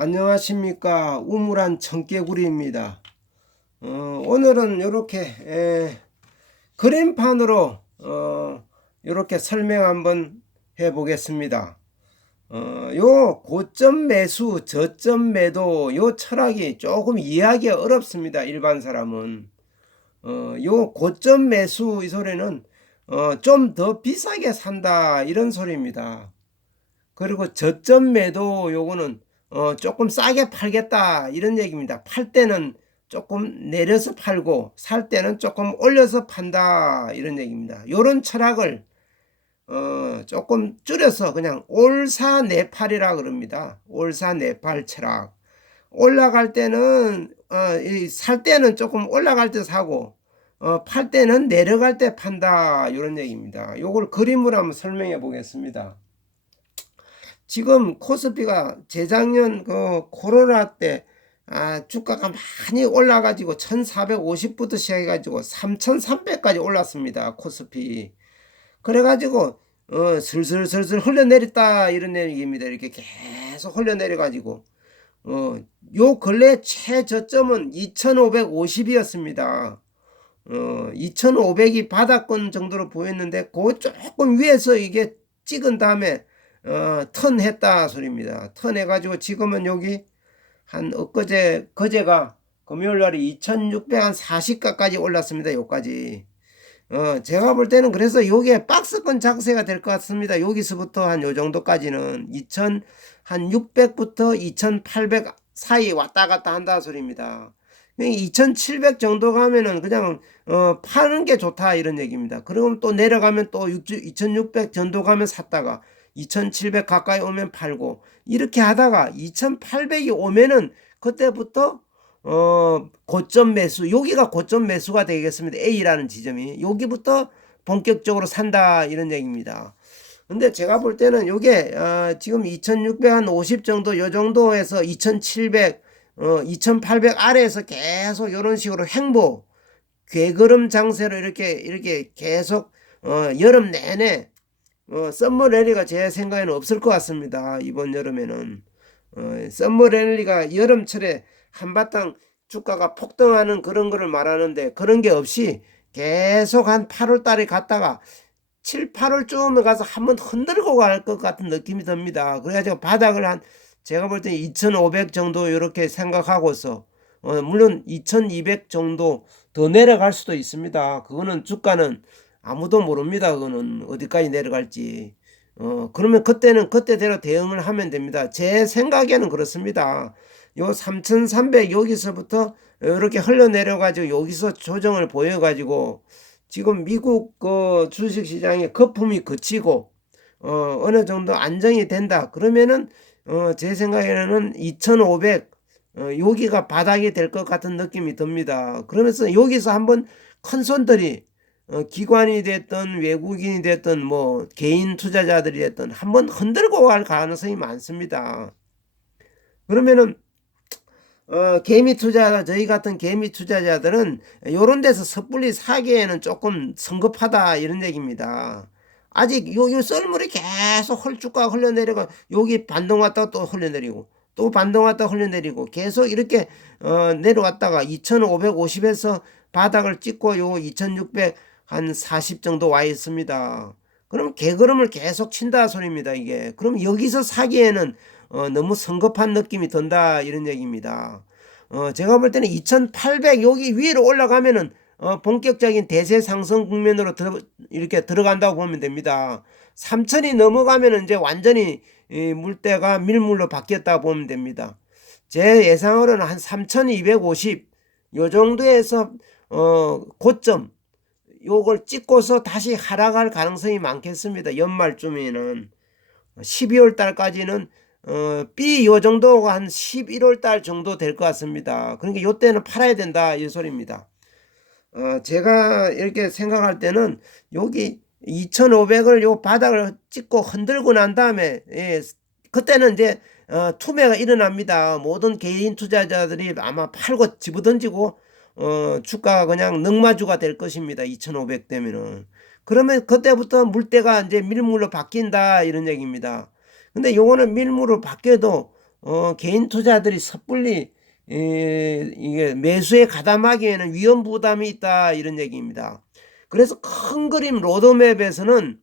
안녕하십니까. 우물한 청개구리입니다. 오늘은 이렇게 그림판으로 이렇게 설명 한번 해 보겠습니다. 요 고점 매수 저점 매도 요 철학이 조금 이해하기 어렵습니다. 일반 사람은. 요 고점 매수 이 소리는 좀 더 비싸게 산다 이런 소리입니다. 그리고 저점 매도 요거는 조금 싸게 팔겠다 이런 얘기입니다. 팔 때는 조금 내려서 팔고 살 때는 조금 올려서 판다 이런 얘기입니다. 요런 철학을 조금 줄여서 그냥 올사내팔이라 그럽니다. 올사내팔 철학. 올라갈 때는 살 때는 조금 올라갈 때 사고 팔 때는 내려갈 때 판다 이런 얘기입니다. 요걸 그림으로 한번 설명해 보겠습니다. 지금 코스피가 재작년 그 코로나 때 주가가 많이 올라가지고 1450부터 시작해가지고 3300까지 올랐습니다. 코스피. 그래가지고 슬슬슬슬 흘러내렸다 이런 얘기입니다. 이렇게 계속 흘러내려가지고 요 근래 최저점은 2550이었습니다. 2500이 바닥권 정도로 보였는데 그 조금 위에서 이게 찍은 다음에 턴했다 소리입니다. 턴해가지고 지금은 여기 한 그제가 금요일날이 2640가까지 올랐습니다. 요까지. 제가 볼 때는 그래서 요게 박스권 장세가 될 것 같습니다. 여기서부터 한 요 정도까지는 2600부터 2800 사이 왔다 갔다 한다 소리입니다. 2700 정도 가면은 그냥 파는 게 좋다 이런 얘기입니다. 그러면 또 내려가면 또 2600 정도 가면 샀다가 2700 가까이 오면 팔고 이렇게 하다가 2800이 오면은 그때부터 고점 매수, 여기가 고점 매수가 되겠습니다. A라는 지점이 여기부터 본격적으로 산다 이런 얘기입니다. 근데 제가 볼 때는 요게 지금 2650 정도 요 정도에서 2700 2800 아래에서 계속 이런 식으로 횡보 괴걸음 장세로 이렇게 계속 여름 내내 썸머 랠리가 제 생각에는 없을 것 같습니다. 이번 여름에는 썸머 랠리가 여름철에 한바탕 주가가 폭등하는 그런 거를 말하는데 그런 게 없이 계속 한 8월 달에 갔다가 7, 8월쯤에 가서 한번 흔들고 갈 것 같은 느낌이 듭니다. 그래가지고 바닥을 한 제가 볼 때 2500 정도 이렇게 생각하고서 물론 2200 정도 더 내려갈 수도 있습니다. 그거는 주가는 아무도 모릅니다. 그거는 어디까지 내려갈지. 그러면 그때는 그때대로 대응을 하면 됩니다. 제 생각에는 그렇습니다. 요 3300 여기서부터 이렇게 흘러내려 가지고 여기서 조정을 보여 가지고 지금 미국 그 주식시장의 거품이 그치고 어느 정도 안정이 된다 그러면은 제 생각에는 2500 여기가 바닥이 될 것 같은 느낌이 듭니다. 그러면서 여기서 한번 큰 손들이 기관이 됐든 외국인이 됐든 뭐 개인 투자자들이 됐든 한번 흔들고 갈 가능성이 많습니다. 그러면은 개미 투자자 저희 같은 개미 투자자들은 요런 데서 섣불리 사기에는 조금 성급하다 이런 얘기입니다. 아직 요 썰물이 계속 헐쭉가 흘러내려가 여기 반동 왔다가 또 흘러내리고 또 반동 왔다가 흘러내리고 계속 이렇게 내려왔다가 2550에서 바닥을 찍고 요 2600 한 40 정도 와 있습니다. 그럼 개걸음을 계속 친다 소리입니다. 이게 그럼 여기서 사기에는 너무 성급한 느낌이 든다 이런 얘기입니다. 제가 볼 때는 2800 여기 위로 올라가면은 본격적인 대세 상승 국면으로 이렇게 들어간다고 보면 됩니다. 3000이 넘어가면은 이제 완전히 물때가 밀물로 바뀌었다고 보면 됩니다. 제 예상으로는 한 3250 요 정도에서 고점 요걸 찍고서 다시 하락할 가능성이 많겠습니다. 연말쯤에는 12월 달까지는 B 요 정도가 한 11월 달 정도 될 것 같습니다. 그러니까 요 때는 팔아야 된다 이 소리입니다. 제가 이렇게 생각할 때는 여기 2500을 요 바닥을 찍고 흔들고 난 다음에 그때는 이제 투매가 일어납니다. 모든 개인 투자자들이 아마 팔고 집어던지고 주가가 그냥 능마주가 될 것입니다. 2500 되면은. 그러면 그때부터 물때가 이제 밀물로 바뀐다 이런 얘기입니다. 근데 요거는 밀물로 바뀌어도 개인 투자들이 섣불리 이게 매수에 가담하기에는 위험 부담이 있다 이런 얘기입니다. 그래서 큰 그림 로드맵에서는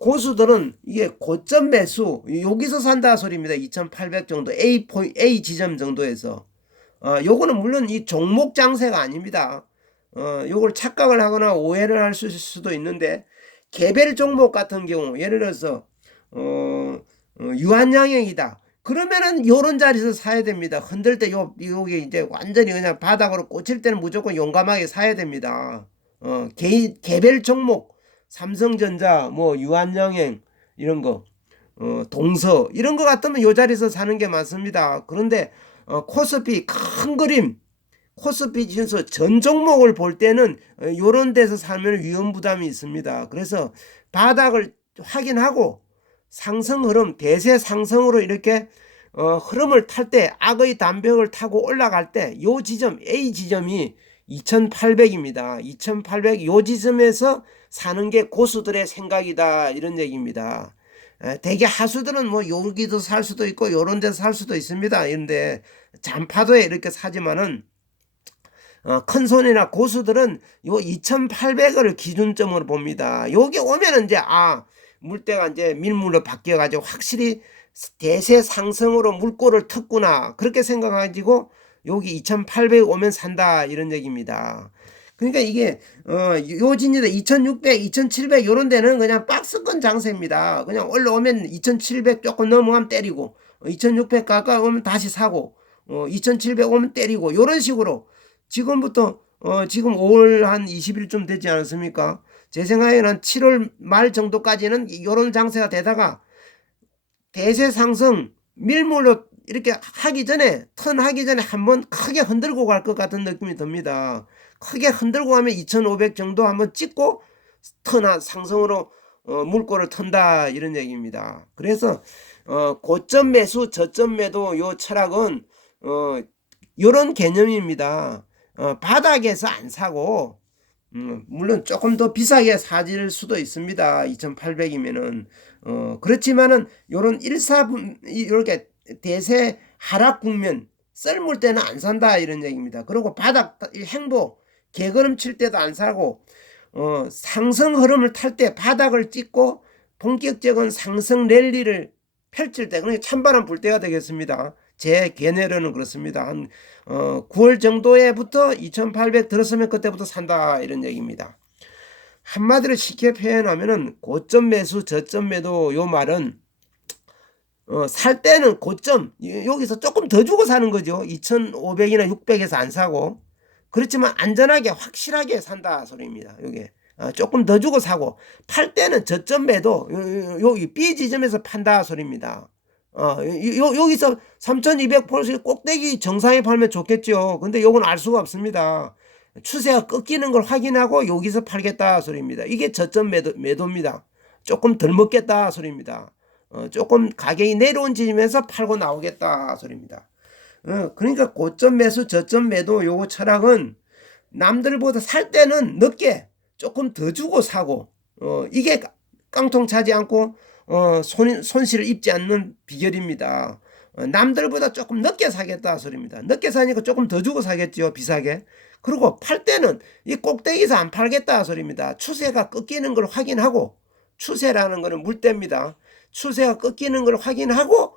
고수들은 이게 고점 매수 여기서 산다 소리입니다. 2800 정도 A 지점 정도에서 요거는 물론 이 종목 장세가 아닙니다. 요걸 착각을 하거나 오해를 할 수도 있는데 개별 종목 같은 경우 예를 들어서 유한양행이다. 그러면은 요런 자리에서 사야 됩니다. 흔들 때 요게 이제 완전히 그냥 바닥으로 꽂힐 때는 무조건 용감하게 사야 됩니다. 개별 종목 삼성전자 뭐 유한양행 이런 거 동서 이런 거 같으면 요 자리에서 사는 게 맞습니다. 그런데 코스피 큰 그림 코스피 지수 전 종목을 볼 때는 요런 데서 사면 위험 부담이 있습니다. 그래서 바닥을 확인하고 상승 흐름 대세 상승으로 이렇게 흐름을 탈 때 악의 담벽을 타고 올라갈 때 요 지점 A 지점이 2800입니다. 2800 요 지점에서 사는 게 고수들의 생각이다 이런 얘기입니다. 대개 하수들은 뭐 여기도 살 수도 있고 요런 데서 살 수도 있습니다. 그런데 잔파도에 이렇게 사지만은 큰 손이나 고수들은 요 2800을 기준점으로 봅니다. 여기 오면은 이제 물때가 이제 밀물로 바뀌어 가지고 확실히 대세 상승으로 물꼬를 텄구나 그렇게 생각하시고 여기 2800 오면 산다 이런 얘기입니다. 그러니까 이게 요 진입에 2600, 2700 요런 데는 그냥 박스권 장세입니다. 그냥 올라오면 2700 조금 넘어가면 때리고 2600 가까이 오면 다시 사고 2700 오면 때리고 요런 식으로 지금부터 지금 5월 한 20일쯤 되지 않았습니까? 제 생각에는 한 7월 말 정도까지는 이런 장세가 되다가 대세 상승 밀물로 이렇게 하기 전에 턴하기 전에 한번 크게 흔들고 갈 것 같은 느낌이 듭니다. 크게 흔들고 가면 2500 정도 한번 찍고 턴한 상승으로 물꼬를 턴다 이런 얘기입니다. 그래서 고점 매수 저점 매도 요 철학은 요런 개념입니다. 바닥에서 안 사고 물론 조금 더 비싸게 사질 수도 있습니다. 2800이면은 그렇지만은 요런 이렇게 대세 하락 국면 썰물 때는 안 산다 이런 얘기입니다. 그리고 바닥 행보 개걸음 칠 때도 안 사고 상승 흐름을 탈 때 바닥을 찍고 본격적인 상승 랠리를 펼칠 때 그러니까 찬바람 불 때가 되겠습니다. 제 견해로는 그렇습니다. 한 9월 정도에부터 2800 들었으면 그때부터 산다 이런 얘기입니다. 한마디로 쉽게 표현하면은 고점 매수 저점 매도 요 말은 살 때는 고점 여기서 조금 더 주고 사는 거죠. 2500이나 600에서 안 사고 그렇지만 안전하게 확실하게 산다 소리입니다. 요게 조금 더 주고 사고 팔 때는 저점 매도 여기 B 지점에서 판다 소리입니다. 여기서 3200% 꼭대기 정상에 팔면 좋겠죠. 근데 요건 알 수가 없습니다. 추세가 꺾이는 걸 확인하고 여기서 팔겠다 소리입니다. 이게 저점 매도입니다. 조금 덜 먹겠다 소리입니다. 조금 가격이 내려온 지점에서 팔고 나오겠다 소리입니다. 그러니까 고점 매수 저점 매도 요거 철학은 남들보다 살 때는 늦게 조금 더 주고 사고 이게 깡통 차지 않고 손실을 입지 않는 비결입니다. 남들보다 조금 늦게 사겠다 소리입니다. 늦게 사니까 조금 더 주고 사겠죠. 비싸게. 그리고 팔 때는 이 꼭대기에서 안 팔겠다 소리입니다. 추세가 꺾이는 걸 확인하고 추세라는 것은 물때입니다. 추세가 꺾이는 걸 확인하고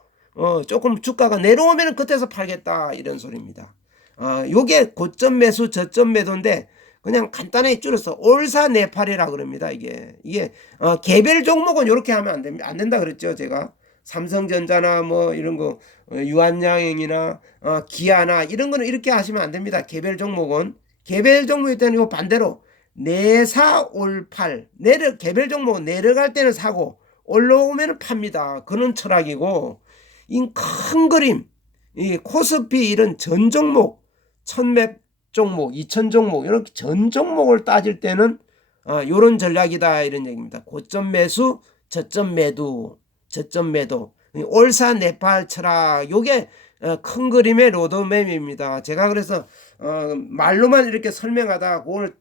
조금 주가가 내려오면 그때서 팔겠다 이런 소리입니다. 요게 고점 매수 저점 매도인데 그냥 간단하게 줄여서 올사내팔이라 그럽니다. 이게 개별 종목은 이렇게 하면 안 된다 그랬죠. 제가 삼성전자나 뭐 이런 거 유한양행이나 기아나 이런 거는 이렇게 하시면 안 됩니다. 개별 종목은 개별 종목일 때는 요 반대로 내사올팔 개별 종목은 내려갈 때는 사고 올라오면 팝니다. 그런 철학이고 이 큰 그림 이 코스피 이런 전 종목 1000몇 종목 2000 종목 이렇게 전 종목을 따질 때는 요런 전략이다 이런 얘기입니다. 고점 매수 저점 매도 올사내팔 철학 요게 큰 그림의 로드맵입니다. 제가 그래서 말로만 이렇게 설명하다가 그걸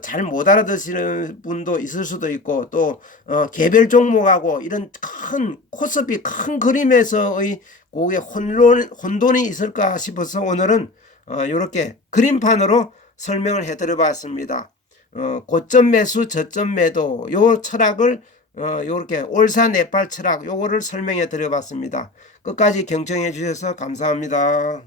잘 못 알아듣시는 분도 있을 수도 있고, 또 개별 종목하고 이런 큰 코스피 큰 그림에서의 그게 혼돈이 있을까 싶어서 오늘은 이렇게 그림판으로 설명을 해드려 봤습니다. 고점 매수 저점 매도 요 철학을 요렇게 올사네팔 철학 요거를 설명해 드려 봤습니다. 끝까지 경청해 주셔서 감사합니다.